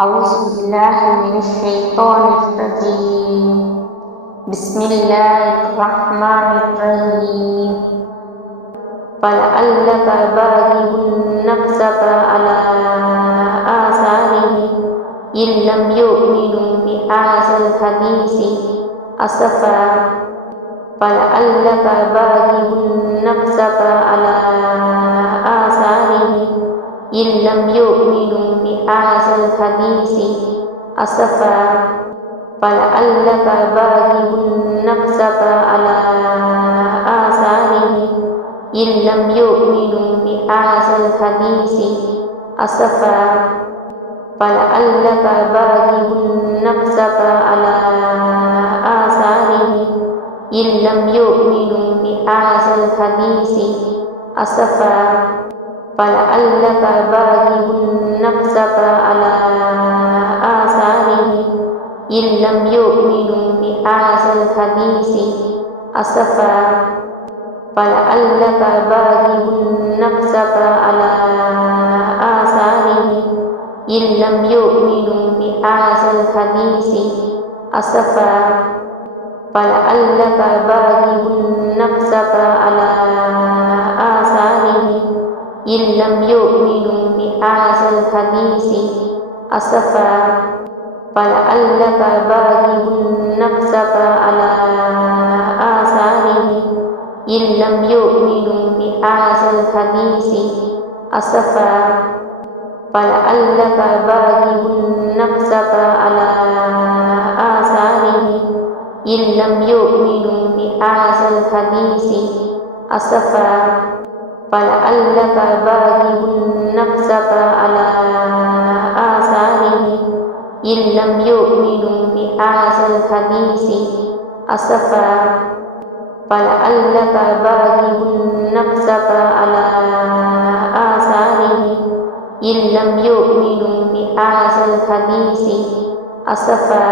أعوذ بالله من الشيطان الرجيم. بسم الله الرحمن الرحيم. فلعلك باخع نفسك على آثارهم إن لم يؤمنوا بهذا الحديث أسفا. فلعلك باخع نفسك على آثارهم إن لم يؤمنوا بهذا الحديث أسفا. فلعلك باخع نفسك على آثارهم إن لم يؤمنوا بهذا الحديث أسفا. فلعلك باخع نفسك على آثارهم إن لم يؤمنوا بهذا الحديث أسفا. فلعلك باخع نفسك على آثارهم إن لم يؤمنوا بهذا الحديث أسفا. فلعلك باخع نفسك على آثارهم إن لم يؤمنوا بهذا الحديث أسفا. فلعلك باخع نفسك على آثارهم إن لم يؤمنوا بهذا الحديث أسفا. فلعلك باخع نفسك على آثارهم إن لم يؤمنوا بهذا الحديث أسفا. فلعلك باخع نفسك على آثارهم إن لم يؤمنوا بهذا الحديث أسفا. فلعلك باخع نفسك على آثارهم إن لم يؤمنوا بهذا الحديث أسفا. فلعلك باخع نفسك على آثارهم إن لم يؤمنوا بهذا الحديث أسفا.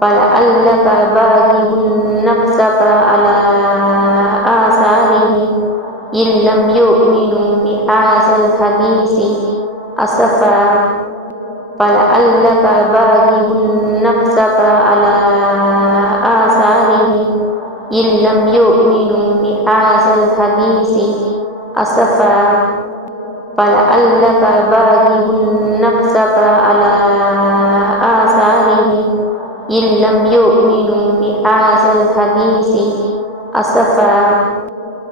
فلعلك باخع نفسك على آثارهم إن لم يؤمنوا بهذا الحديث أسفا. فلعلك باخع نفسك على آثارهم إن لم يؤمنوا بهذا الحديث أسفا. فلعلك باخع نفسك على آثارهم إن لم يؤمنوا بهذا الحديث أسفا.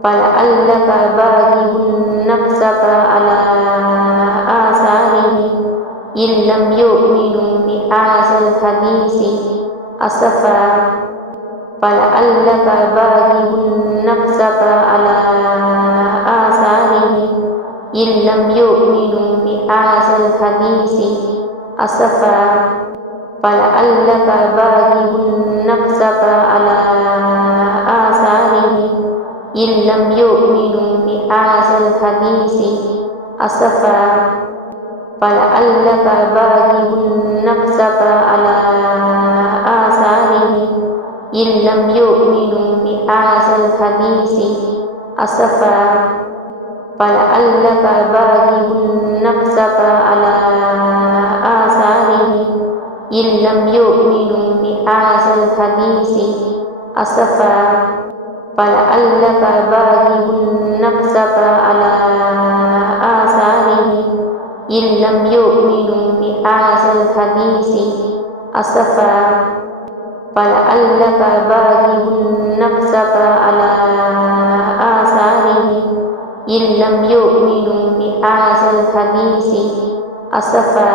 فلعلك باخع نفسك على آثارهم إن لم يؤمنوا بهذا الحديث أسفا. فلعلك باخع نفسك على آثارهم إن لم يؤمنوا بهذا الحديث أسفا. فلعلك باخع نفسك على آثارهم إن لم يؤمنوا بهذا الحديث أسفا. فلعلك باخع نفسك على آثارهم إن لم يؤمنوا بهذا الحديث أسفا. فلعلك باخع نفسك على آثارهم إن لم يؤمنوا بهذا الحديث أسفا. فلعلك باخع نفسك على آثارهم إن لم يؤمنوا بهذا الحديث أسفا. فلعلك باخع نفسك على آثارهم إن لم يؤمنوا بهذا الحديث أسفا.